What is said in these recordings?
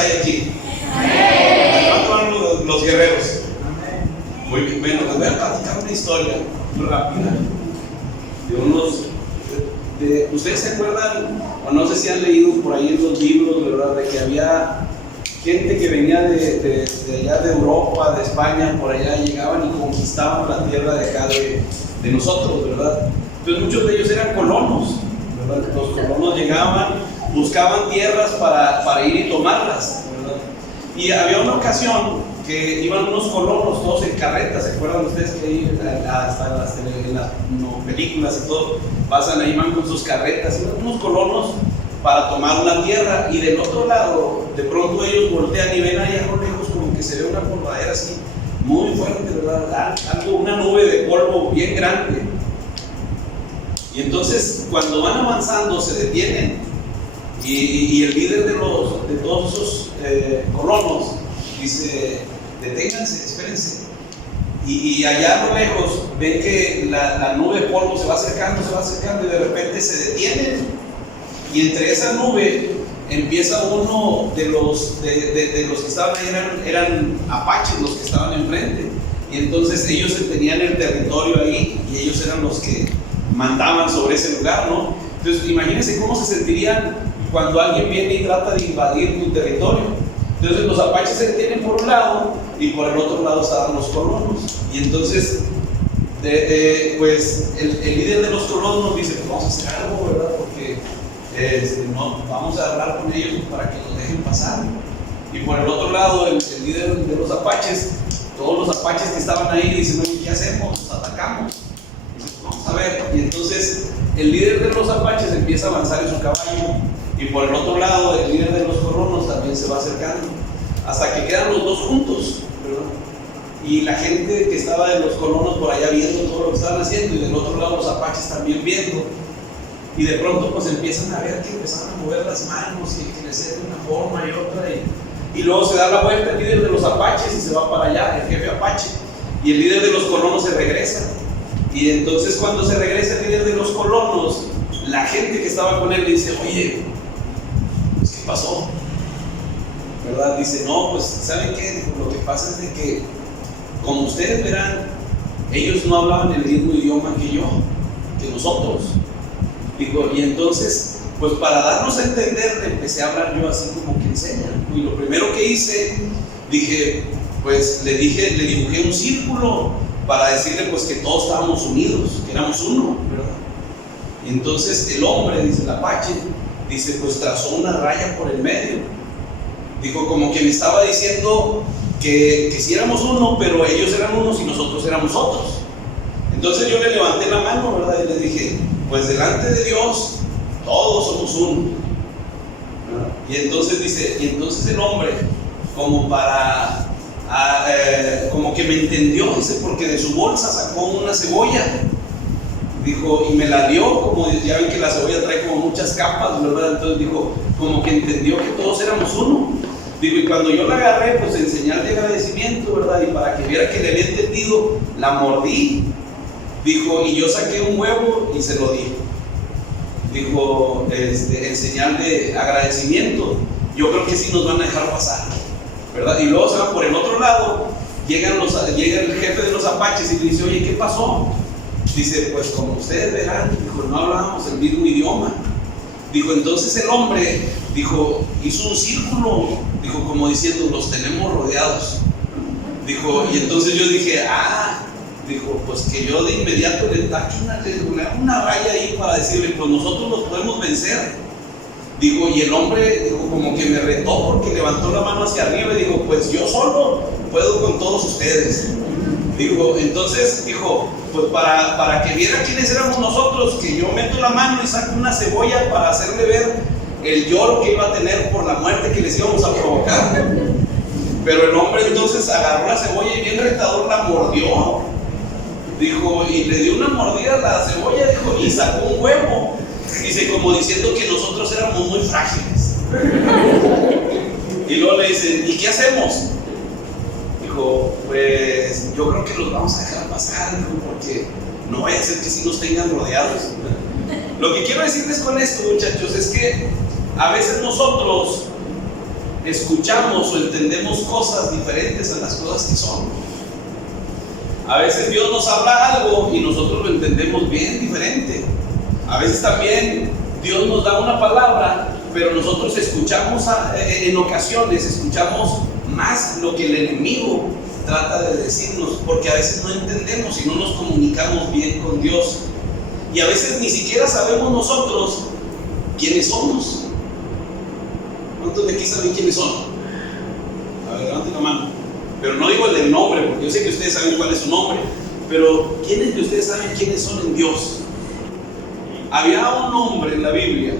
hay aquí? ¿Cuántos van los guerreros? Muy bien. Bueno, les voy a platicar una historia muy rápida de unos. ¿Ustedes se acuerdan, o no sé si han leído por ahí en los libros, verdad, de que había gente que venía de allá de Europa, de España, por allá, llegaban y conquistaban la tierra de acá de nosotros, ¿verdad? Entonces muchos de ellos eran colonos, ¿verdad? Los colonos llegaban, buscaban tierras para ir y tomarlas, ¿verdad? Y había una ocasión que iban unos colonos todos en carretas. ¿Se acuerdan ustedes que ahí hasta en las películas y todo pasan ahí, van con sus carretas? Iban unos colonos para tomar una tierra, y del otro lado de pronto ellos voltean y ven allá a lo lejos como que se ve una polvadera así muy fuerte, ¿verdad? Algo, una nube de polvo bien grande. Y entonces cuando van avanzando se detienen, y el líder de todos esos colonos dice: deténganse, espérense. Y allá a lo lejos ven que la nube de polvo se va acercando, y de repente se detienen. Y entre esa nube empieza uno de los que estaban ahí, eran apaches los que estaban enfrente. Y entonces ellos tenían el territorio ahí, y ellos eran los que mandaban sobre ese lugar, ¿no? Entonces imagínense cómo se sentirían cuando alguien viene y trata de invadir tu territorio. Entonces los apaches se detienen por un lado, y por el otro lado estaban los colonos. Y entonces pues el líder de los colonos dice: pues vamos a hacer algo, ¿verdad? Porque no, vamos a hablar con ellos para que nos dejen pasar. Y por el otro lado el líder de los apaches, todos los apaches que estaban ahí dicen: ¿qué hacemos? ¿Nos atacamos? Y dice: pues vamos a ver. Y entonces el líder de los apaches empieza a avanzar en su caballo, y por el otro lado el líder de los colonos también se va acercando, hasta que quedan los dos juntos, ¿verdad? Y la gente que estaba de los colonos por allá viendo todo lo que estaban haciendo, y del otro lado los apaches también viendo. Y de pronto pues empiezan a ver que empezaron a mover las manos y que les hacen una forma y otra, y luego se da la vuelta el líder de los apaches y se va para allá, el jefe apache, y el líder de los colonos se regresa. Y entonces cuando se regresa el líder de los colonos, la gente que estaba con él le dice: oye, pues ¿qué pasó? ¿Verdad? Dice: no, pues ¿saben qué? Lo que pasa es de que, como ustedes verán, ellos no hablaban el mismo idioma que nosotros. Digo, y entonces, pues para darnos a entender, empecé a hablar yo así como que enseña. Y lo primero que hice, le dibujé un círculo para decirle pues que todos estábamos unidos, que éramos uno, ¿verdad? Y entonces el hombre, dice el apache, dice, pues trazó una raya por el medio. Dijo, como que me estaba diciendo que si éramos uno, pero ellos eran unos y nosotros éramos otros. Entonces yo le levanté la mano, ¿verdad? Y le dije, pues delante de Dios todos somos uno. Y entonces dice, y entonces el hombre, como como que me entendió, dice, porque de su bolsa sacó una cebolla, dijo, y me la dio, como ya ven que la cebolla trae como muchas capas, ¿verdad? Entonces dijo, como que entendió que todos éramos uno. Digo, y cuando yo la agarré, pues en señal de agradecimiento, ¿verdad? Y para que viera que le había entendido, la mordí. Dijo, y yo saqué un huevo y se lo di. Dijo, en señal de agradecimiento, yo creo que sí nos van a dejar pasar, ¿verdad? Y luego se va por el otro lado, llega el jefe de los apaches y le dice, oye, ¿qué pasó? Dice, pues como ustedes verán, dijo, no hablábamos el mismo idioma. Dijo, entonces el hombre, dijo, hizo un círculo, dijo, como diciendo, los tenemos rodeados. Dijo, y entonces yo dije, dijo, pues que yo de inmediato le tacho una raya ahí para decirle, pues nosotros los podemos vencer. Dijo, y el hombre, dijo, como que me retó porque levantó la mano hacia arriba y dijo, pues yo solo puedo con todos ustedes. Dijo, entonces, dijo, pues para que viera quiénes éramos nosotros, que yo meto la mano y saco una cebolla para hacerle ver el lloro que iba a tener por la muerte que les íbamos a provocar. Pero el hombre entonces agarró la cebolla y bien retador la mordió. Dijo, y le dio una mordida a la cebolla, dijo, y sacó un huevo. Dice, como diciendo que nosotros éramos muy frágiles. Y luego le dicen, ¿y qué hacemos? Dijo, pues yo creo que los vamos a dejar pasar, porque no vaya a ser que sí nos tengan rodeados. Lo que quiero decirles con esto, muchachos, es que a veces nosotros escuchamos o entendemos cosas diferentes a las cosas que son. A veces Dios nos habla algo y nosotros lo entendemos bien diferente. A veces también Dios nos da una palabra, pero nosotros escuchamos, en ocasiones escuchamos más lo que el enemigo trata de decirnos, porque a veces no entendemos y no nos comunicamos bien con Dios. Y a veces ni siquiera sabemos nosotros quiénes somos. ¿Cuántos de aquí saben quiénes son? A ver, levanten la mano. Pero no digo el del nombre, porque yo sé que ustedes saben cuál es su nombre. Pero ¿quiénes de ustedes saben quiénes son en Dios? Había un hombre en la Biblia.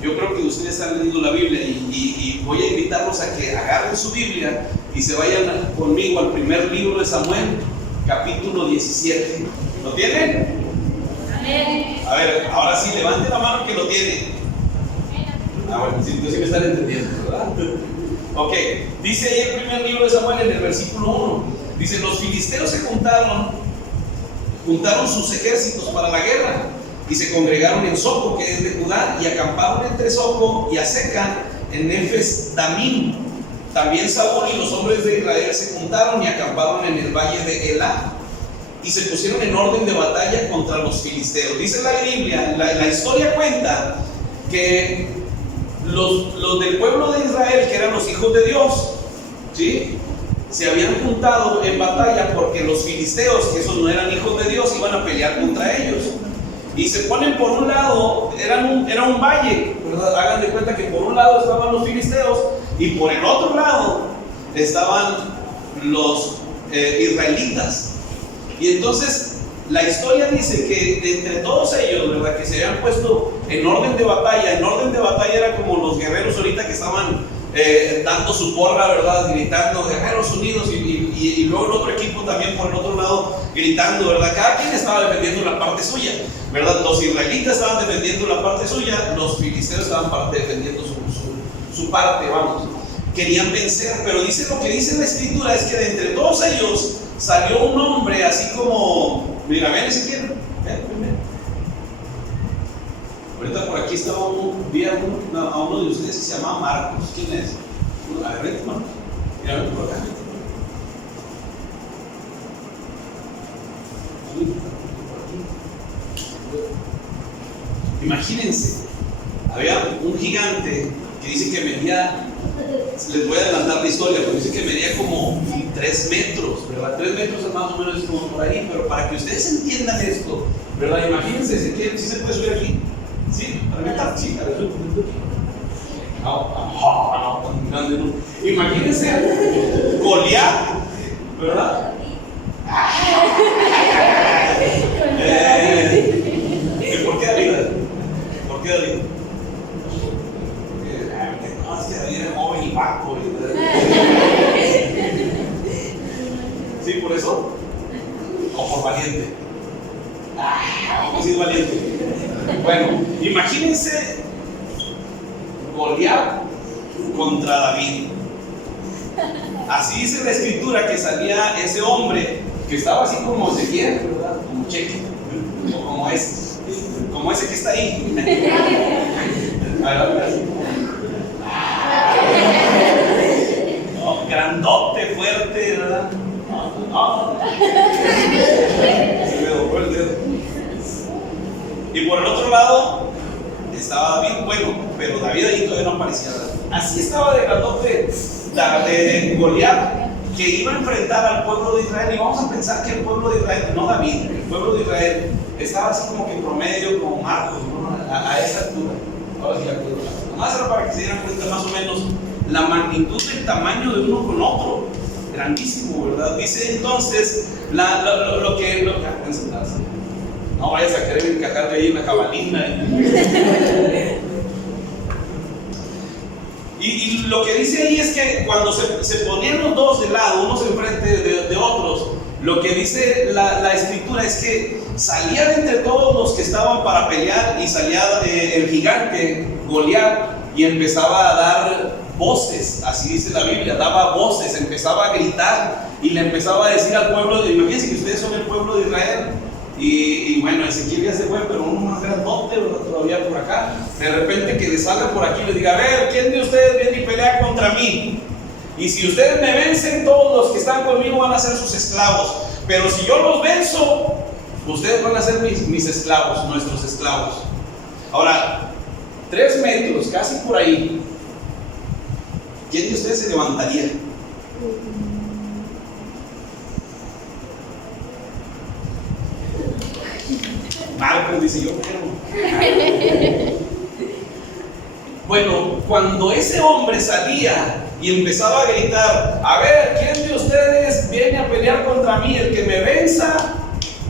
Yo creo que ustedes han leído la Biblia y voy a invitarlos a que agarren su Biblia y se vayan conmigo al primer libro de Samuel, capítulo 17. ¿Lo tienen? Amén. A ver, ahora sí, levante la mano que lo tiene. Bueno, sí me están entendiendo, ¿verdad? Ok, dice ahí el primer libro de Samuel en el versículo 1. Dice: los filisteos se juntaron sus ejércitos para la guerra y se congregaron en Soco, que es de Judá, y acamparon entre Soco y Aseca en Efes Damim. También Saúl y los hombres de Israel se juntaron y acamparon en el valle de Elá y se pusieron en orden de batalla contra los filisteos. Dice la Biblia, la historia cuenta que los del pueblo de Israel, que eran los hijos de Dios, ¿sí?, se habían juntado en batalla porque los filisteos, que esos no eran hijos de Dios, iban a pelear contra ellos. Y se ponen por un lado, era un valle, ¿verdad? Hagan de cuenta que por un lado estaban los filisteos y por el otro lado estaban los israelitas. Y entonces la historia dice que entre todos ellos, ¿verdad?, que se habían puesto en orden de batalla. En orden de batalla era como los guerreros ahorita que estaban dando su porra, ¿verdad?, gritando guerreros unidos, y luego el otro equipo también por el otro lado gritando, ¿verdad? Cada quien estaba defendiendo la parte suya, ¿verdad? Los israelitas estaban defendiendo la parte suya, los filisteos estaban defendiendo su parte, vamos. Querían vencer, pero dice, lo que dice la escritura es que de entre todos ellos salió un hombre así como, mira, ven si quieren, ahorita por aquí estaba vi a uno de ustedes que se llama Marcos. ¿Quién es? A ver, vente, Marcos. Mira, vente por acá. Imagínense, había un gigante que dice que medía, les voy a adelantar la historia, pero dice que medía como 3 metros, ¿verdad? 3 metros es más o menos como por ahí, pero para que ustedes entiendan esto, ¿verdad? Imagínense, si se puede subir aquí. Sí, para mí está chica, no, tan grande no. Imagínense Goliat, ¿verdad? ¿Por qué David? ¿Por qué David? No, es que David era joven y vaco. ¿Sí, por eso? ¿O por valiente? Vamos a decir valiente. Bueno, imagínense Goliat contra David. Así dice la escritura que salía ese hombre que estaba así como Ezequiel, ¿verdad? Como Cheque, o como ese que está ahí. No, grandote, fuerte, ¿verdad? No. Se me dobló el dedo. Y por el otro lado estaba David, bueno, pero David ahí todavía no aparecía. Así estaba de grandote de Goliat, que iba a enfrentar al pueblo de Israel. Y vamos a pensar que el pueblo de Israel, no David, el pueblo de Israel estaba así como que en promedio, como Marcos, ¿no?, a esa altura. Ahora sí la altura. Nomás era para que se dieran cuenta más o menos la magnitud del tamaño de uno con otro. Grandísimo, ¿verdad? Dice entonces lo que no vayas a querer encajarle ahí en la jabalina. Y lo que dice ahí es que cuando se ponían los dos de lado, unos enfrente de otros, lo que dice la escritura es que salía de entre todos los que estaban para pelear, y salía el gigante Goliat y empezaba a dar voces, así dice la Biblia, daba voces, empezaba a gritar y le empezaba a decir al pueblo, imagínense que ustedes son el pueblo de Israel, Y bueno, Ezequiel ya se fue, pero uno más grandote, todavía por acá. De repente que le salga por aquí y le diga: a ver, ¿quién de ustedes viene y pelea contra mí? Y si ustedes me vencen, todos los que están conmigo van a ser sus esclavos. Pero si yo los venzo, ustedes van a ser mis esclavos, nuestros esclavos. Ahora, 3 metros, casi por ahí. ¿Quién de ustedes se levantaría? Marcos dice: yo quiero. Bueno, cuando ese hombre salía y empezaba a gritar: a ver, ¿quién de ustedes viene a pelear contra mí? El que me venza,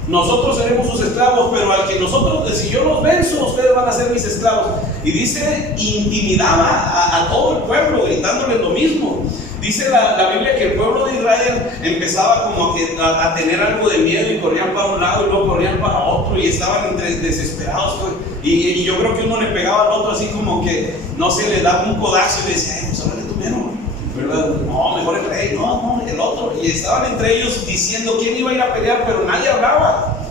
nosotros seremos sus esclavos, pero al que nosotros, si yo los venzo, ustedes van a ser mis esclavos. Y dice, intimidaba a todo el pueblo, gritándole lo mismo. Dice la Biblia que el pueblo de Israel empezaba como a tener algo de miedo y corrían para un lado y luego corrían para otro y estaban entre desesperados. Y yo creo que uno le pegaba al otro así como que, no sé, le daba un codazo y le decía: pues háblale tú menos, ¿verdad? No, mejor el rey, no, el otro. Y estaban entre ellos diciendo quién iba a ir a pelear, pero nadie hablaba.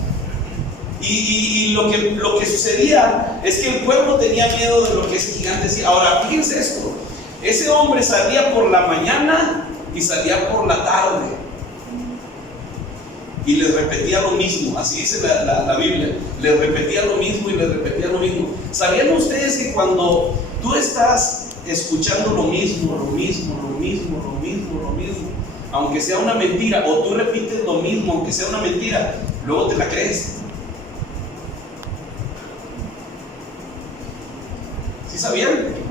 Y lo que sucedía es que el pueblo tenía miedo de lo que ese gigante decía. Ahora, fíjense esto. Ese hombre salía por la mañana y salía por la tarde. Y les repetía lo mismo. Así dice la Biblia. Les repetía lo mismo y les repetía lo mismo. ¿Sabían ustedes que cuando tú estás escuchando lo mismo, aunque sea una mentira, o tú repites lo mismo, aunque sea una mentira, luego te la crees? ¿Sí sabían?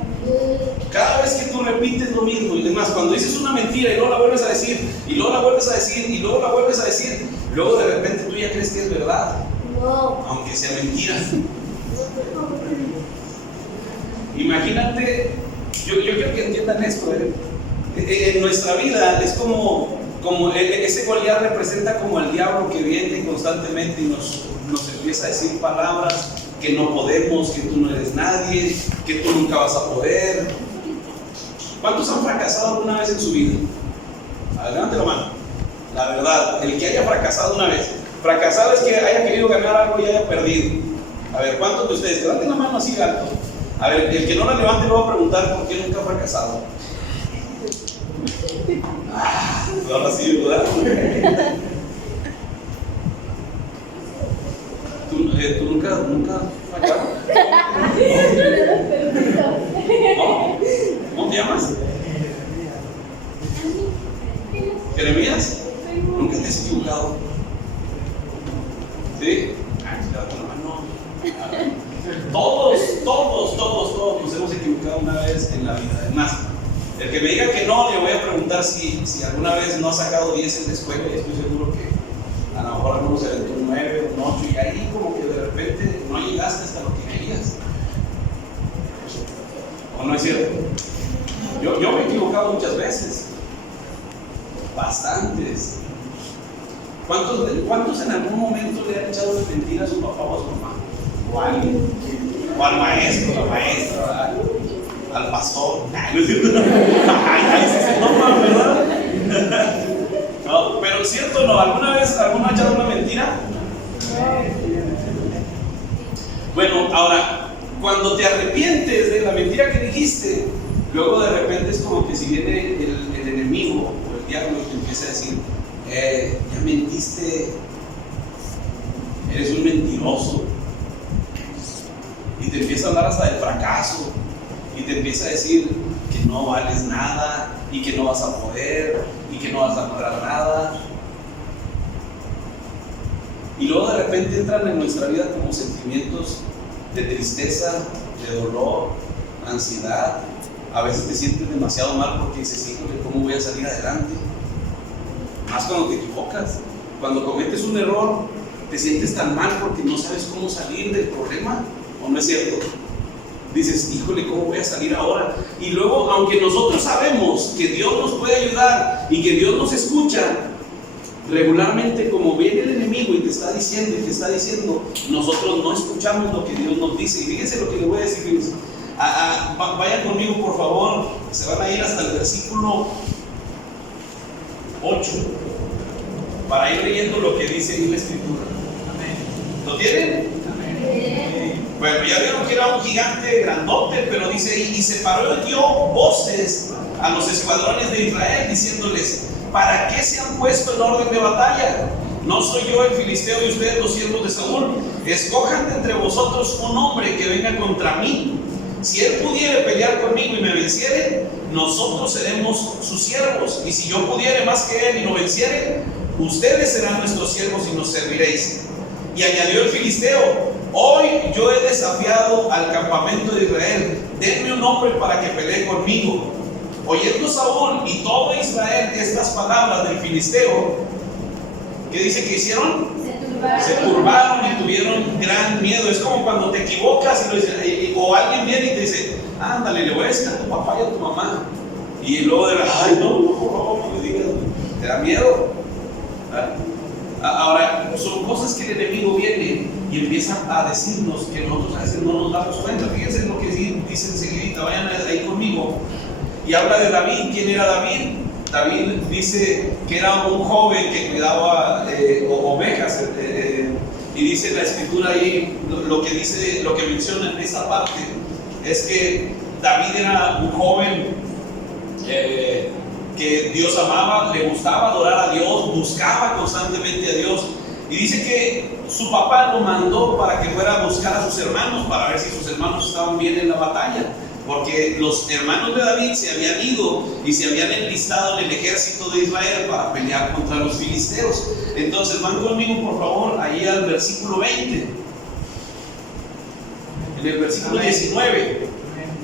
Cada vez que tú repites lo mismo, y demás, cuando dices una mentira y luego la vuelves a decir, y luego la vuelves a decir, y luego la vuelves a decir, luego de repente tú ya crees que es verdad, aunque sea mentira. Imagínate, yo quiero que entiendan esto, en nuestra vida es como ese Goliat representa como el diablo que viene constantemente y nos empieza a decir palabras que no podemos, que tú no eres nadie, que tú nunca vas a poder. ¿Cuántos han fracasado alguna vez en su vida? Levante la mano. La verdad, el que haya fracasado una vez. Fracasado es que haya querido ganar algo y haya perdido. A ver, ¿cuántos de ustedes? Levanten la mano así alto. A ver, el que no la levante le va a preguntar por qué nunca ha fracasado. Ahora sí, ¿verdad? ¿Tú nunca fracasaste? ¿Cómo te llamas? ¿Jeremías? ¿Nunca te has equivocado? ¿Sí? Levanta la mano. Todos nos hemos equivocado una vez en la vida. Además, el que me diga que no, le voy a preguntar si alguna vez no ha sacado 10 en la escuela, y estoy seguro que a lo mejor algunos se aventó un 9, un 8, y ahí como que de repente no llegaste hasta lo que querías. ¿O no es cierto? Yo me he equivocado muchas veces, bastantes. ¿Cuántos en algún momento le han echado de mentira a su papá o a su mamá? O a alguien, o al maestro, a la maestra, al pastor. No es cierto. No, ¿verdad? No, pero es cierto, ¿no? ¿Alguna vez alguno ha echado una mentira? Bueno, ahora, cuando te arrepientes de la mentira que dijiste, luego de repente es como que si viene el enemigo o el diablo y te empieza a decir: ya mentiste, eres un mentiroso, y te empieza a hablar hasta del fracaso, y te empieza a decir que no vales nada, y que no vas a poder, y que no vas a lograr nada. Y luego de repente entran en nuestra vida como sentimientos de tristeza, de dolor, ansiedad. A veces te sientes demasiado mal porque dices: híjole, ¿cómo voy a salir adelante? Más cuando te equivocas. Cuando cometes un error, te sientes tan mal porque no sabes cómo salir del problema. ¿O no es cierto? Dices: híjole, ¿cómo voy a salir ahora? Y luego, aunque nosotros sabemos que Dios nos puede ayudar y que Dios nos escucha, regularmente, como viene el enemigo y te está diciendo y te está diciendo, nosotros no escuchamos lo que Dios nos dice. Y fíjense lo que le voy a decir. Vayan conmigo, por favor. Se van a ir hasta el versículo 8 para ir leyendo lo que dice ahí la escritura. Amén. ¿Lo tienen? Bueno, ya vieron que era un gigante grandote, pero dice, y se paró y dio voces a los escuadrones de Israel, diciéndoles: ¿para qué se han puesto en orden de batalla? ¿No soy yo el filisteo y ustedes los siervos de Saúl? Escojan de entre vosotros un hombre que venga contra mí. Si él pudiere pelear conmigo y me venciere, nosotros seremos sus siervos. Y si yo pudiere más que él y lo venciere, ustedes serán nuestros siervos y nos serviréis. Y añadió el filisteo: hoy yo he desafiado al campamento de Israel, denme un hombre para que pelee conmigo. Oyendo Saúl y todo Israel estas palabras del filisteo, ¿qué dice que hicieron? Se turbaron y tuvieron gran miedo. Es como cuando te equivocas y lo dicen, o alguien viene y te dice: ándale, le voy a decir a tu papá y a tu mamá. Y luego de ay, no me digas, ¿te da miedo? Ahora, son cosas que el enemigo viene y empieza a decirnos que nosotros a veces no nos damos cuenta. Fíjense lo que dice enseguida, vayan ahí conmigo. Y habla de David. ¿Quién era David? David dice que era un joven que cuidaba ovejas. Y dice la escritura ahí, lo que menciona en esa parte, es que David era un joven que Dios amaba, le gustaba adorar a Dios, buscaba constantemente a Dios. Y dice que su papá lo mandó para que fuera a buscar a sus hermanos, para ver si sus hermanos estaban bien en la batalla, porque los hermanos de David se habían ido y se habían enlistado en el ejército de Israel para pelear contra los filisteos. Entonces van conmigo por favor ahí al versículo 20. En el versículo 19,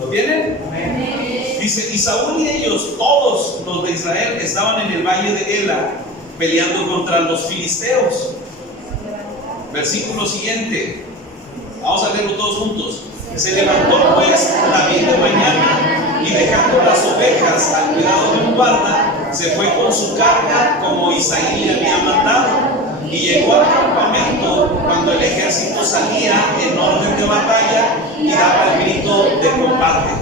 ¿lo tienen? Dice: y Saúl y ellos, todos los de Israel, estaban en el valle de Ela peleando contra los filisteos. Versículo siguiente, vamos a leerlo todos juntos. Se levantó pues David de mañana y dejando las ovejas al cuidado de un guarda, se fue con su carga como Isaí le había mandado. Y llegó al campamento cuando el ejército salía en orden de batalla y daba el grito de combate.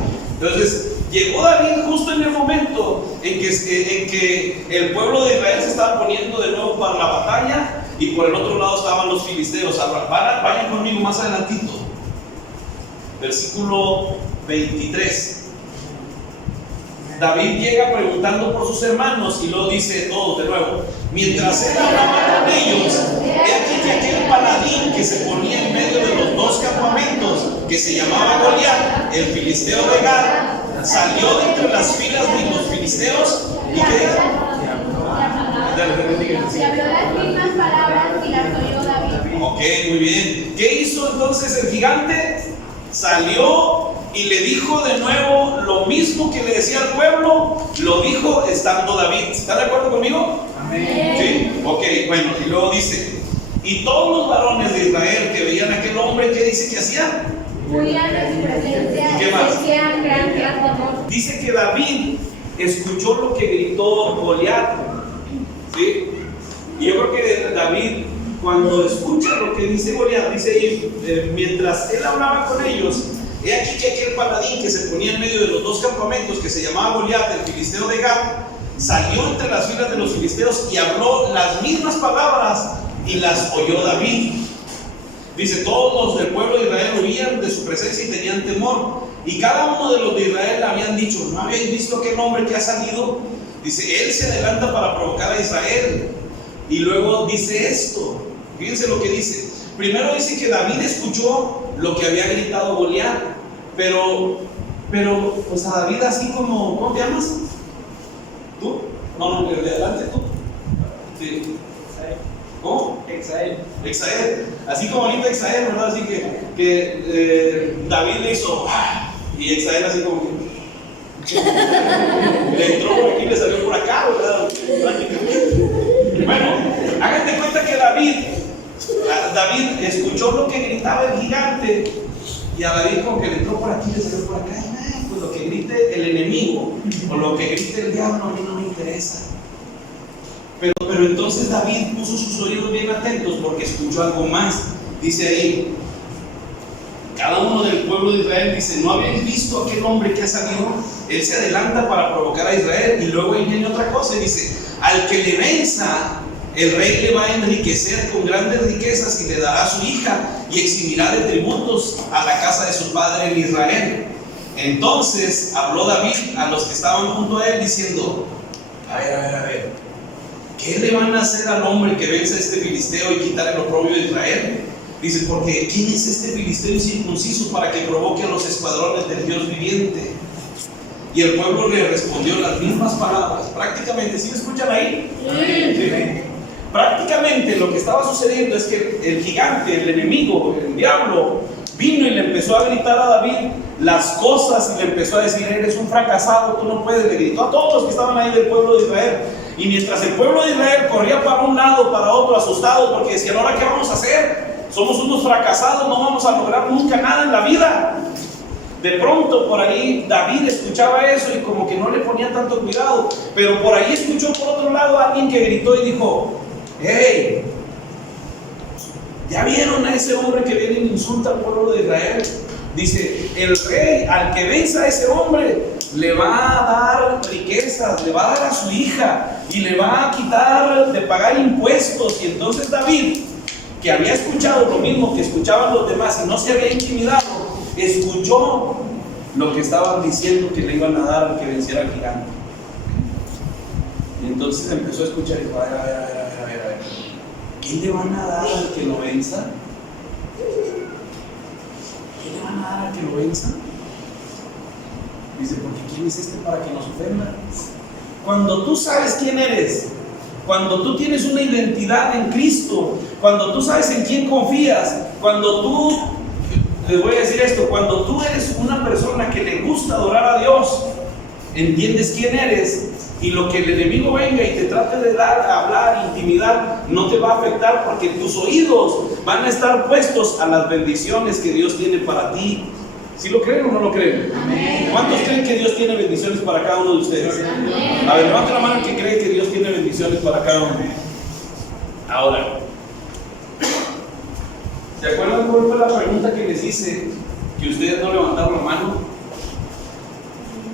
Entonces llegó David justo en el momento en que el pueblo de Israel se estaba poniendo de nuevo para la batalla, y por el otro lado estaban los filisteos. Vayan conmigo más adelantito, versículo 23. David llega preguntando por sus hermanos y luego dice todo de nuevo: mientras él hablaba con ellos, he aquí que aquel paladín que se ponía en medio de los dos campamentos, que se llamaba Goliat, el filisteo de Gat, salió de entre las filas de los filisteos y que dijo: y habló las mismas palabras y las oyó David. Ok, muy bien. ¿Qué hizo entonces el gigante? Salió y le dijo de nuevo lo mismo que le decía al pueblo, lo dijo estando David. ¿Están de acuerdo conmigo? Amén. Sí, ok, bueno, y luego dice: y todos los varones de Israel que veían a aquel hombre, ¿qué dice que hacían? Huían de su presencia. ¿Qué más? Decían gran temor. Dice que David escuchó lo que gritó Goliat, ¿sí? Y yo creo que David, cuando escucha lo que dice Goliat, dice ahí, mientras él hablaba con ellos, he aquí que aquel paladín que se ponía en medio de los dos campamentos, que se llamaba Goliat, el filisteo de Gat, salió entre las filas de los filisteos y habló las mismas palabras y las oyó David. Dice: todos los del pueblo de Israel huían de su presencia y tenían temor, y cada uno de los de Israel habían dicho: ¿no habéis visto aquel hombre que ha salido? Dice: él se adelanta para provocar a Israel. Y luego dice esto, fíjense lo que dice. Primero dice que David escuchó lo que había gritado Goliat, pero pues a David así como, ¿cómo te llamas? ¿Tú? No, de adelante tú. Sí. ¿Cómo? Exael. Así como ahorita Exael, ¿verdad? Así que David le hizo y Exael así como que le entró por aquí y le salió por acá, ¿verdad? Bueno, hagan de cuenta que David escuchó lo que gritaba el gigante, y a David como que le entró por aquí y le salió por acá. Pues lo que grite el enemigo o lo que grite el diablo a mí no me interesa. Pero entonces David puso sus oídos bien atentos porque escuchó algo más. Dice ahí, cada uno del pueblo de Israel dice: ¿no habéis visto aquel hombre que ha salido? Él se adelanta para provocar a Israel. Y luego ahí viene otra cosa y dice: al que le venza, el rey le va a enriquecer con grandes riquezas y le dará a su hija y eximirá de tributos a la casa de su padre en Israel. Entonces habló David a los que estaban junto a él diciendo: a ver, ¿qué le van a hacer al hombre que vence a este filisteo y quitar el oprobio de Israel? Dice, porque ¿quién es este filisteo incircunciso para que provoque a los escuadrones del Dios viviente? Y el pueblo le respondió las mismas palabras. Prácticamente, ¿sí me escuchan ahí? Sí. Prácticamente lo que estaba sucediendo es que el gigante, el enemigo, el diablo, vino y le empezó a gritar a David las cosas y le empezó a decir: eres un fracasado, tú no puedes. Le gritó a todos los que estaban ahí del pueblo de Israel. Y mientras el pueblo de Israel corría para un lado, para otro, asustado, porque decían: ¿ahora qué vamos a hacer? Somos unos fracasados, no vamos a lograr nunca nada en la vida. De pronto por ahí David escuchaba eso y como que no le ponía tanto cuidado, pero por ahí escuchó por otro lado a alguien que gritó y dijo: hey, ¿ya vieron a ese hombre que viene y insulta al pueblo de Israel? Dice, el rey al que venza a ese hombre le va a dar riquezas, le va a dar a su hija y le va a quitar de pagar impuestos. Y entonces David, que había escuchado lo mismo que escuchaban los demás y no se había intimidado, escuchó lo que estaban diciendo que le iban a dar al que venciera al gigante. Y entonces empezó a escuchar y dijo: a ver, ¿qué le van a dar al que lo venza? ¿Qué le van a dar al que lo venza? Dice, porque ¿quién es este para que nos ofenda? Cuando tú sabes quién eres, cuando tú tienes una identidad en Cristo, cuando tú sabes en quién confías, cuando tú, les voy a decir esto, cuando tú eres una persona que le gusta adorar a Dios, entiendes quién eres, y lo que el enemigo venga y te trate de dar, hablar, intimidar, no te va a afectar, porque tus oídos van a estar puestos a las bendiciones que Dios tiene para ti. ¿Sí lo creen o no lo creen? Amén. ¿Cuántos creen que Dios tiene bendiciones para cada uno de ustedes? Amén. A ver, levante la mano el que cree que Dios tiene bendiciones para cada uno. Ahora, ¿se acuerdan cuál fue la pregunta que les hice que ustedes no levantaron la mano?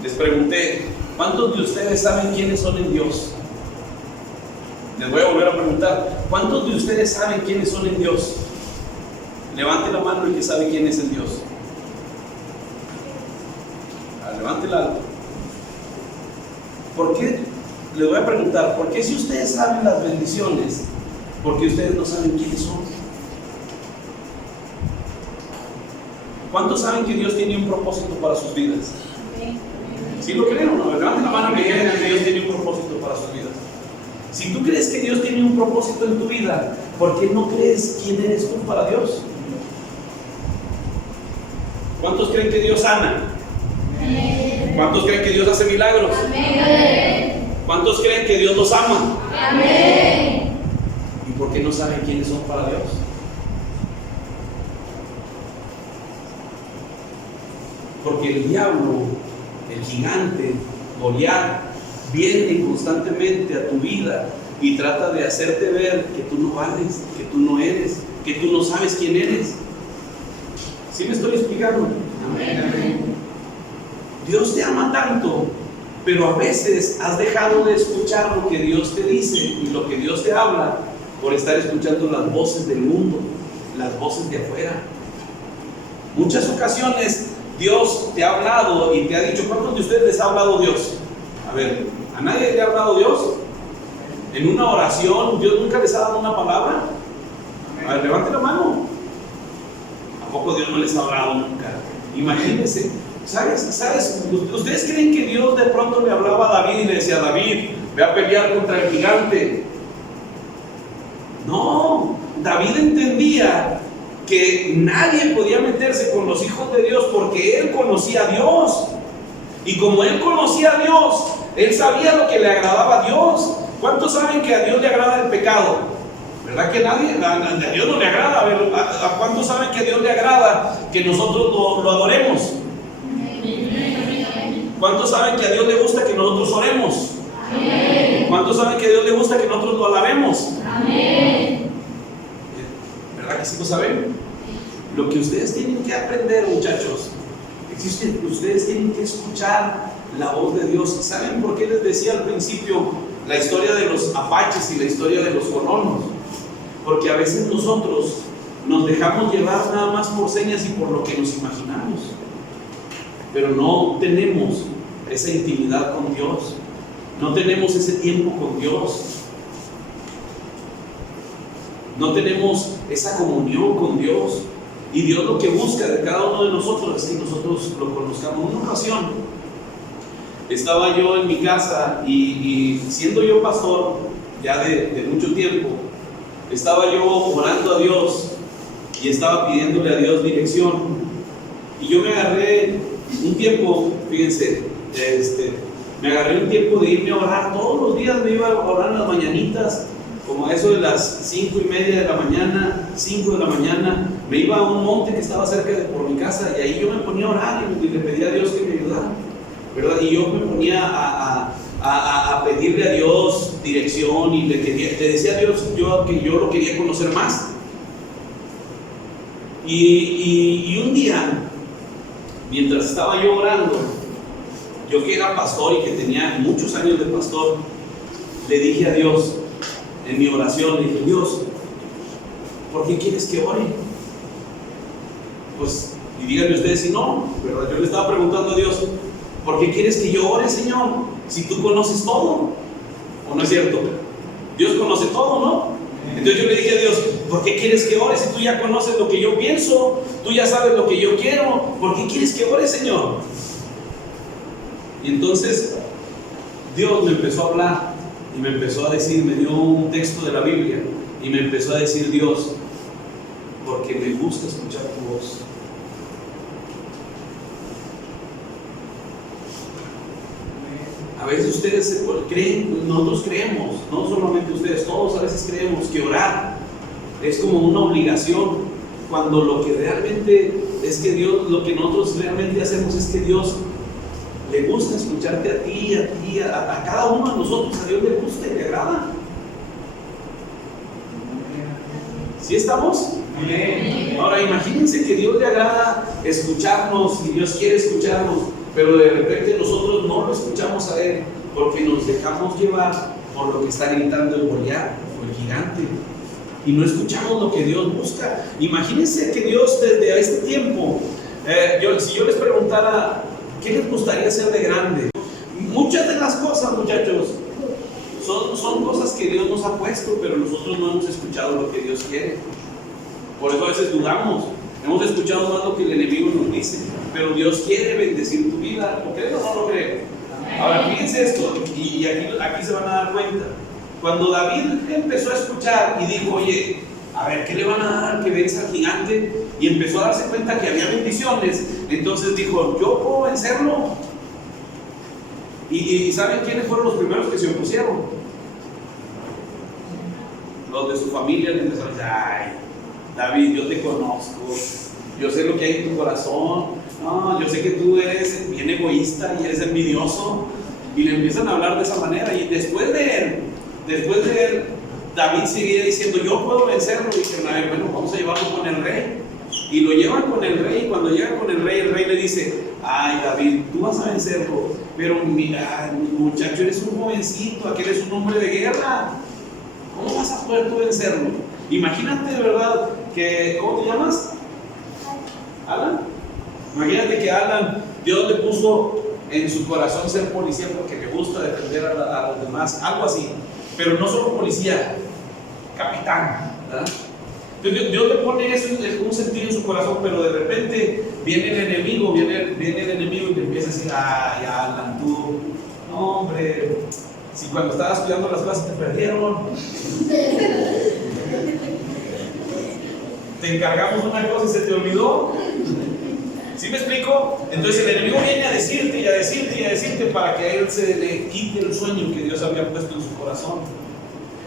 Les pregunté: ¿cuántos de ustedes saben quiénes son en Dios? Les voy a volver a preguntar: ¿cuántos de ustedes saben quiénes son en Dios? Levante la mano el que sabe quién es en Dios. Levántela alto. ¿Por qué? Les voy a preguntar: ¿por qué si ustedes saben las bendiciones, por qué ustedes no saben quiénes son? ¿Cuántos saben que Dios tiene un propósito para sus vidas? ¿Sí lo creen o no? Levanten la mano que creen que Dios tiene un propósito para sus vidas. Si tú crees que Dios tiene un propósito en tu vida, ¿por qué no crees quién eres tú para Dios? ¿Cuántos creen que Dios sana? ¿Cuántos creen que Dios hace milagros? Amén. ¿Cuántos creen que Dios los ama? Amén. ¿Y por qué no saben quiénes son para Dios? Porque el diablo, el gigante, Goliat, viene constantemente a tu vida y trata de hacerte ver que tú no vales, que tú no eres, que tú no sabes quién eres. ¿Sí me estoy explicando? Amén. Dios te ama tanto, pero a veces has dejado de escuchar lo que Dios te dice y lo que Dios te habla por estar escuchando las voces del mundo, las voces de afuera. Muchas ocasiones Dios te ha hablado y te ha dicho. ¿Cuántos de ustedes les ha hablado Dios? A ver, ¿a nadie le ha hablado Dios? En una oración, ¿Dios nunca les ha dado una palabra? A ver, levante la mano. ¿A poco Dios no les ha hablado nunca? Imagínense. ¿Sabes? ¿Ustedes creen que Dios de pronto le hablaba a David y le decía: David, ve a pelear contra el gigante? No, David entendía que nadie podía meterse con los hijos de Dios porque él conocía a Dios. Y como él conocía a Dios, él sabía lo que le agradaba a Dios. ¿Cuántos saben que a Dios le agrada el pecado? ¿Verdad que nadie? A Dios no le agrada. ¿A cuántos saben que a Dios le agrada que nosotros lo adoremos? ¿Cuántos saben que a Dios le gusta que nosotros oremos? Amén. ¿Cuántos saben que a Dios le gusta que nosotros lo alabemos? Amén. ¿Verdad que sí lo saben? Lo que ustedes tienen que aprender, muchachos, es que ustedes tienen que escuchar la voz de Dios. ¿Saben por qué les decía al principio? la historia de los apaches y la historia de los colonos, porque a veces nosotros nos dejamos llevar nada más por señas y por lo que nos imaginamos, pero no tenemos esa intimidad con Dios, no tenemos ese tiempo con Dios, no tenemos esa comunión con Dios. Y Dios lo que busca de cada uno de nosotros es que nosotros lo conozcamos. En una ocasión estaba yo en mi casa y siendo yo pastor ya de mucho tiempo, estaba yo orando a Dios y estaba pidiéndole a Dios dirección. Y yo me agarré un tiempo, fíjense, me agarré un tiempo de irme a orar. Todos los días me iba a orar en las mañanitas, como a eso de las 5:30 de la mañana, 5 de la mañana, me iba a un monte que estaba cerca de por mi casa y ahí yo me ponía a orar y le pedía a Dios que me ayudara, ¿verdad? Y yo me ponía a pedirle a Dios dirección y le decía a Dios que yo lo quería conocer más. Y un día, mientras estaba yo orando, yo que era pastor y que tenía muchos años de pastor, le dije a Dios, en mi oración, le dije: Dios, ¿por qué quieres que ore? Pues, y díganme ustedes si no, ¿verdad? Yo le estaba preguntando a Dios: ¿por qué quieres que yo ore, Señor? Si tú conoces todo, ¿o no es cierto? Dios conoce todo, ¿no? Entonces yo le dije a Dios: ¿por qué quieres que ore si tú ya conoces lo que yo pienso? Tú ya sabes lo que yo quiero. ¿Por qué quieres que ore, Señor? Y entonces Dios me empezó a hablar y me empezó a decir, me dio un texto de la Biblia y me empezó a decir: Dios, porque me gusta escuchar tu voz. A veces ustedes creen, nosotros creemos, no solamente ustedes, todos a veces creemos que orar es como una obligación, cuando lo que realmente es que Dios, lo que nosotros realmente hacemos es que Dios le gusta escucharte a ti, a cada uno de nosotros. A Dios le gusta y le agrada. ¿Sí estamos? Amén. Ahora imagínense que Dios le agrada escucharnos y Dios quiere escucharnos, pero de repente nosotros no lo escuchamos a Él porque nos dejamos llevar por lo que está gritando el Goliat o el gigante y no escuchamos lo que Dios busca. Imagínense que Dios desde este tiempo, si yo les preguntara ¿qué les gustaría ser de grande? Muchas de las cosas, muchachos, son cosas que Dios nos ha puesto, pero nosotros no hemos escuchado lo que Dios quiere. Por eso a veces dudamos. Hemos escuchado más lo que el enemigo nos dice, pero Dios quiere bendecir tu vida. ¿Lo creen o no lo creen? Ahora fíjense esto, y aquí se van a dar cuenta. Cuando David empezó a escuchar y dijo: oye, a ver, ¿qué le van a dar que venza al gigante? Y empezó a darse cuenta que había bendiciones. Entonces dijo: yo puedo vencerlo. ¿Y saben quiénes fueron los primeros que se opusieron? Los de su familia. Le empezaron a decir: ay, David, yo te conozco, yo sé lo que hay en tu corazón, no, yo sé que tú eres bien egoísta y eres envidioso. Y le empiezan a hablar de esa manera. Y después de él, David seguía diciendo: yo puedo vencerlo. Y dijeron: a ver, bueno, vamos a llevarlo con el rey. Y lo llevan con el rey. Y cuando llega con el rey le dice: ay, David, tú vas a vencerlo, pero mira, muchacho, eres un jovencito, aquel es un hombre de guerra, ¿cómo vas a poder tú vencerlo? Imagínate de verdad que, ¿cómo te llamas? Alan. Imagínate que Alan, Dios le puso en su corazón ser policía porque le gusta defender a los demás, algo así, pero no solo policía, capitán, ¿verdad? Entonces Dios le pone eso, un sentido en su corazón, pero de repente viene el enemigo, y te empieza a decir: ay, Alan, tú, no, hombre, si cuando estabas estudiando las cosas te perdieron, te encargamos una cosa y se te olvidó. ¿Sí me explico? Entonces el enemigo viene a decirte y a decirte y a decirte para que a él se le quite el sueño que Dios había puesto en su corazón.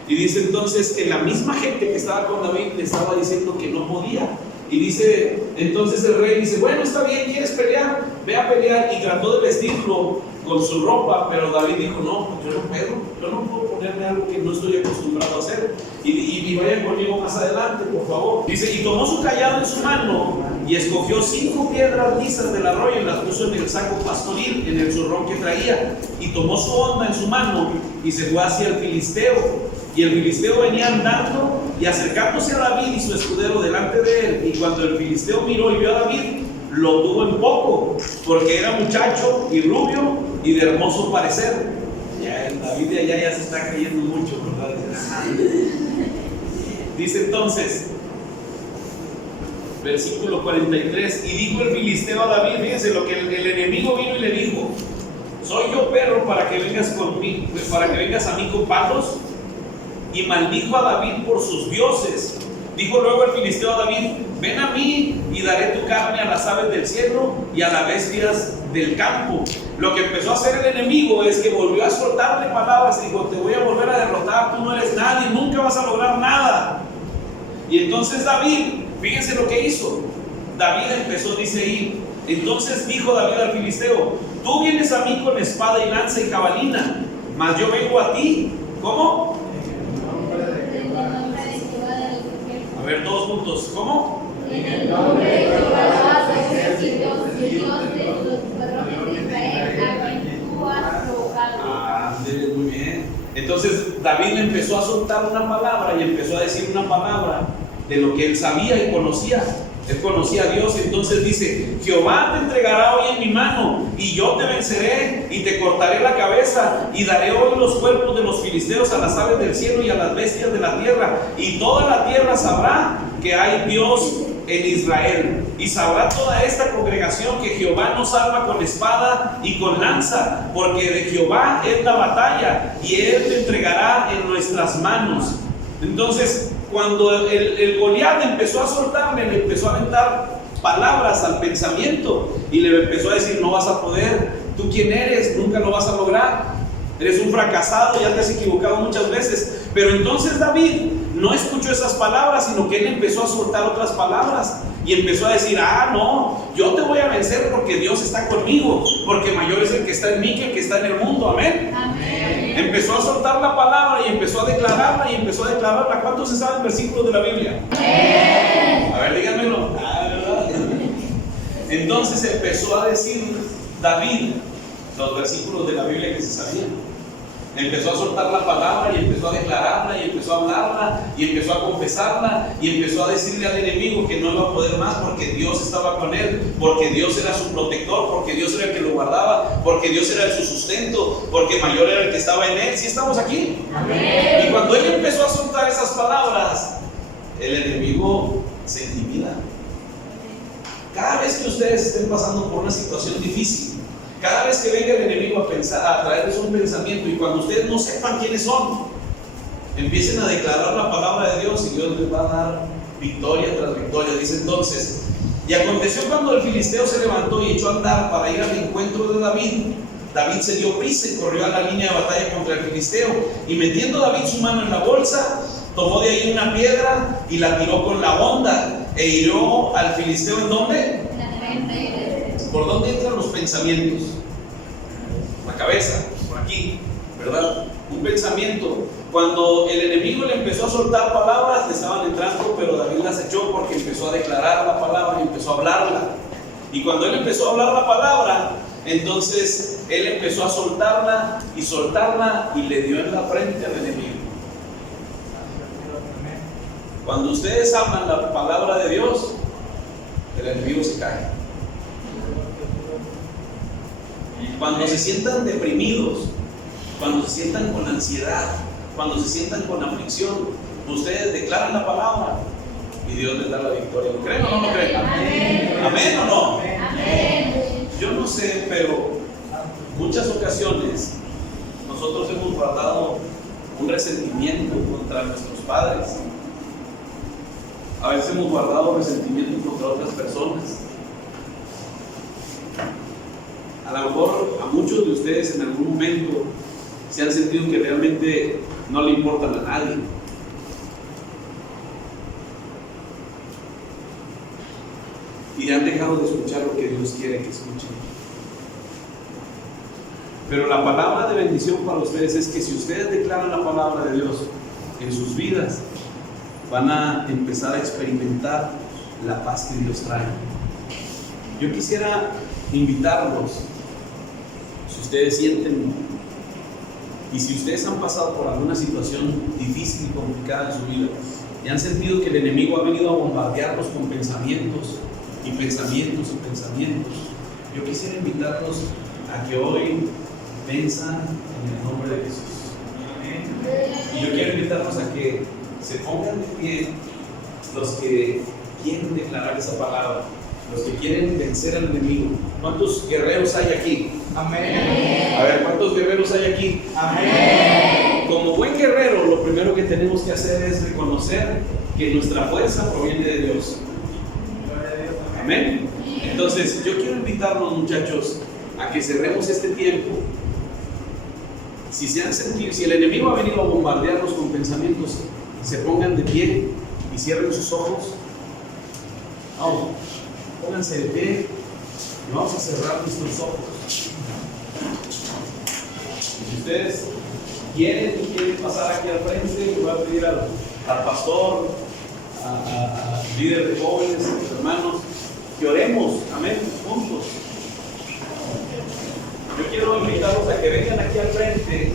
Y dice entonces que la misma gente que estaba con David le estaba diciendo que no podía. Y dice, entonces el rey dice: bueno, está bien, ¿quieres pelear? Ve a pelear. Y trató de vestirlo con su ropa, pero David dijo: no, yo no puedo ponerme algo que no estoy acostumbrado a hacer. Y vayan conmigo más adelante, por favor. Dice, y tomó su callado en su mano y escogió 5 piedras lisas del arroyo y las puso en el saco pastoril, en el zurrón que traía, y tomó su honda en su mano y se fue hacia el filisteo. Y el filisteo venía andando y acercándose a David y su escudero delante de él, y cuando el filisteo miró y vio a David, lo tuvo en poco, porque era muchacho y rubio y de hermoso parecer. Ya David de allá ya se está creyendo mucho, ¿verdad? Dice entonces, versículo 43, y dijo el filisteo a David, fíjense lo que el enemigo vino y le dijo: ¿soy yo perro para que vengas conmigo, para que vengas a mí con palos? Y maldijo a David por sus dioses. Dijo luego el filisteo a David: ven a mí y daré tu carne a las aves del cielo y a las bestias del campo. Lo que empezó a hacer el enemigo es que volvió a soltarle palabras y dijo: te voy a volver a derrotar, tú no eres nadie, nunca vas a lograr nada. Y entonces David, fíjense lo que hizo. David empezó, dice ahí, entonces dijo David al filisteo: tú vienes a mí con espada y lanza y jabalina, mas yo vengo a ti, ¿cómo? A ver, todos juntos, ¿cómo? En el nombre de Jehová de los ejércitos, el Dios de los varones de Israel, a quien tú has provocado. Muy bien. Entonces David empezó a soltar una palabra y empezó a decir una palabra de lo que él sabía y conocía. Él conocía a Dios, entonces dice: Jehová te entregará hoy en mi mano, y yo te venceré, y te cortaré la cabeza, y daré hoy los cuerpos de los filisteos a las aves del cielo y a las bestias de la tierra, y toda la tierra sabrá que hay Dios en Israel, y sabrá toda esta congregación que Jehová nos salva con espada y con lanza, porque de Jehová es la batalla, y él te entregará en nuestras manos. Entonces, cuando el Goliat empezó a soltarle, le empezó a aventar palabras al pensamiento y le empezó a decir: no vas a poder, tú quién eres, nunca lo vas a lograr, eres un fracasado, ya te has equivocado muchas veces. Pero entonces David no escuchó esas palabras, sino que él empezó a soltar otras palabras y empezó a decir: no, yo te voy a vencer porque Dios está conmigo, porque mayor es el que está en mí que el que está en el mundo. Amén. Amén. Empezó a soltar la palabra y empezó a declararla y empezó a declararla. ¿Cuántos se saben versículos de la Biblia? Amén. A ver, díganmelo. ¿Verdad? Entonces empezó a decir David los versículos de la Biblia que se sabían. Empezó a soltar la palabra y empezó a declararla y empezó a hablarla y empezó a confesarla y empezó a decirle al enemigo que no iba a poder más porque Dios estaba con él, porque Dios era su protector, porque Dios era el que lo guardaba, porque Dios era su sustento, porque mayor era el que estaba en él. ¿Sí estamos aquí? Amén. Y cuando él empezó a soltar esas palabras, el enemigo se intimida. Cada vez que ustedes estén pasando por una situación difícil, cada vez que venga el enemigo a pensar, a traerles un pensamiento, y cuando ustedes no sepan quiénes son, empiecen a declarar la palabra de Dios y Dios les va a dar victoria tras victoria. Dice entonces: y aconteció cuando el filisteo se levantó y echó a andar para ir al encuentro de David, David se dio prisa y corrió a la línea de batalla contra el filisteo, y metiendo David su mano en la bolsa, tomó de ahí una piedra y la tiró con la honda, e hirió al filisteo. ¿En dónde? ¿Por dónde entran los pensamientos? La cabeza, por aquí, ¿verdad? Un pensamiento. Cuando el enemigo le empezó a soltar palabras, le estaban entrando, pero David las echó porque empezó a declarar la palabra y empezó a hablarla. Y cuando él empezó a hablar la palabra, entonces él empezó a soltarla y le dio en la frente al enemigo. Cuando ustedes hablan la palabra de Dios, el enemigo se cae. Cuando se sientan deprimidos, cuando se sientan con ansiedad, cuando se sientan con aflicción, ustedes declaran la palabra y Dios les da la victoria. ¿Lo creen o no lo creen? Amén. ¿Amén o no? Amén. Yo no sé, pero muchas ocasiones nosotros hemos guardado un resentimiento contra nuestros padres. A veces hemos guardado resentimiento contra otras personas. A lo mejor a muchos de ustedes en algún momento se han sentido que realmente no le importan a nadie. Y han dejado de escuchar lo que Dios quiere que escuchen. Pero la palabra de bendición para ustedes es que si ustedes declaran la palabra de Dios en sus vidas, van a empezar a experimentar la paz que Dios trae. Yo quisiera invitarlos, si ustedes sienten y si ustedes han pasado por alguna situación difícil y complicada en su vida y han sentido que el enemigo ha venido a bombardearlos con pensamientos y pensamientos y pensamientos, yo quisiera invitarlos a que hoy venzan en el nombre de Jesús. Y yo quiero invitarlos a que se pongan de pie los que quieren declarar esa palabra, los que quieren vencer al enemigo. ¿Cuántos guerreros hay aquí? Amén. A ver, ¿cuántos guerreros hay aquí? Amén. Como buen guerrero, lo primero que tenemos que hacer es reconocer que nuestra fuerza proviene de Dios. Amén. Entonces, yo quiero invitarlos, muchachos, a que cerremos este tiempo. Si se han sentido, si el enemigo ha venido a bombardearnos con pensamientos, se pongan de pie y cierren sus ojos. Vamos, pónganse de pie y vamos a cerrar nuestros ojos. Si ustedes quieren pasar aquí al frente, voy a pedir al pastor, al líder de jóvenes, a los hermanos, que oremos, amén, juntos. Yo quiero invitarlos a que vengan aquí al frente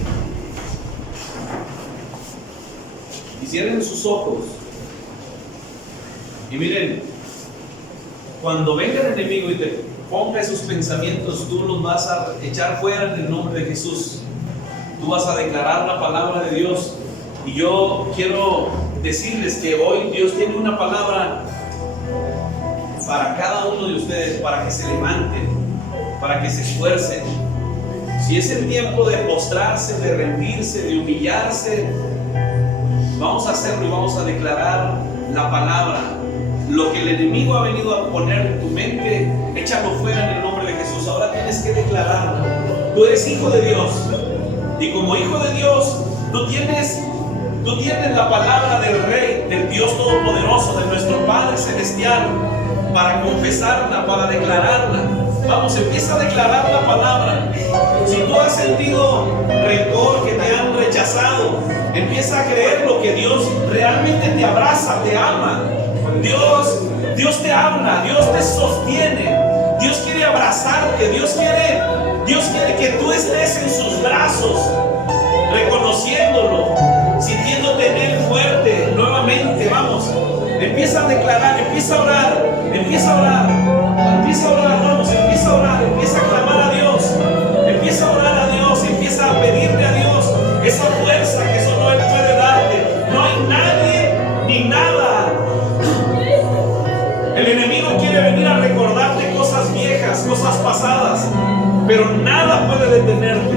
y cierren sus ojos. Y miren, cuando venga el enemigo y te ponga esos pensamientos, tú los vas a echar fuera en el nombre de Jesús. Tú vas a declarar la palabra de Dios. Y yo quiero decirles que hoy Dios tiene una palabra para cada uno de ustedes, para que se levanten, para que se esfuercen. Si es el tiempo de postrarse, de rendirse, de humillarse, vamos a hacerlo y vamos a declarar la palabra. Lo que el enemigo ha venido a poner en tu mente, échalo fuera en el nombre de Jesús. Ahora tienes que declararlo. Tú eres hijo de Dios, y como hijo de Dios, tú tienes la palabra del Rey, del Dios Todopoderoso, de nuestro Padre Celestial, para confesarla, para declararla. Vamos, empieza a declarar la palabra. Si tú has sentido rencor, que te han rechazado, empieza a creerlo, que Dios realmente te abraza, te ama. Dios te habla, Dios te sostiene, Dios quiere abrazarte, Dios quiere que tú estés en sus brazos, reconociéndolo, sintiéndote en Él fuerte nuevamente. Vamos, empieza a declarar, empieza a orar, vamos, empieza a orar, empieza a clamar a Dios, empieza a orar a Dios, empieza a pedirle a Dios esa fuerza que solo Él puede darte. No hay nadie ni nada. El enemigo quiere venir a recordarte cosas viejas, cosas pasadas, pero nada puede detenerte.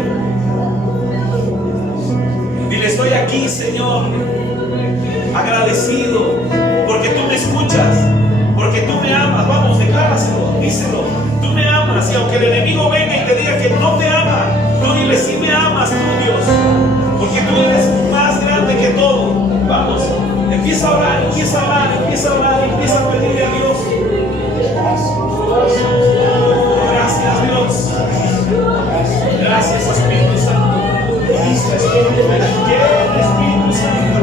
Dile: estoy aquí, Señor, agradecido, porque tú me escuchas, porque tú me amas. Vamos, decláraselo, díselo. Tú me amas, y aunque el enemigo venga y te diga que no te ama, tú dile: sí me amas tú, Dios, porque tú eres más grande que todo. Vamos, empieza a orar, empieza a pedirle a Dios. Gracias, Dios. Gracias, Espíritu Santo. Espíritu Santo.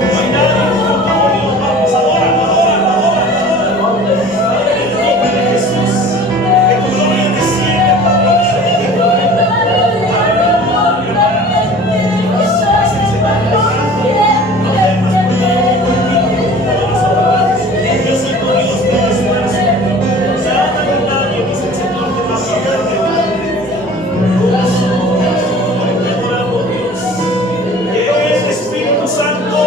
No hay nadie como Dios. Vamos, adóralo. En el nombre de Jesús, que tu gloria descienda. Yo soy tu Dios, te esfuerzo. Nada ni nadie, dice el Señor, te va a salvar. Te adoramos, Dios. El Espíritu Santo.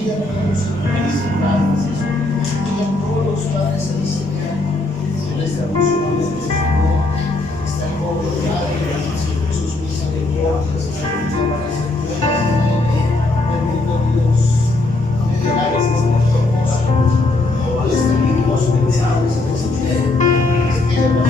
bendiga a todos los hermanos, bendiga a todos los padres celestiales, en esta hermosa de Jesús, está en voluntad de sus misericordias, bendito Dios, me llegares a este propósito, este hermoso mensaje celestial, que quede la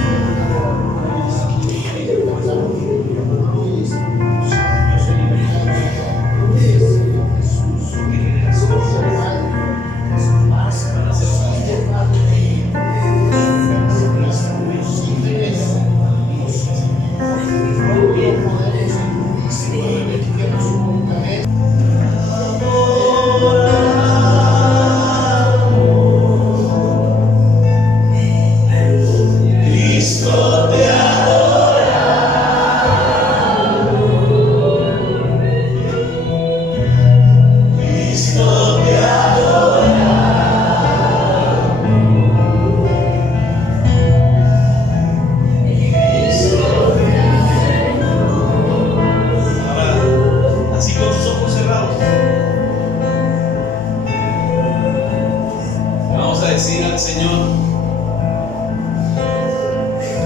decir al Señor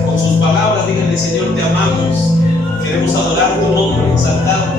con sus palabras, díganle: Señor, te amamos, queremos adorar tu nombre, exaltar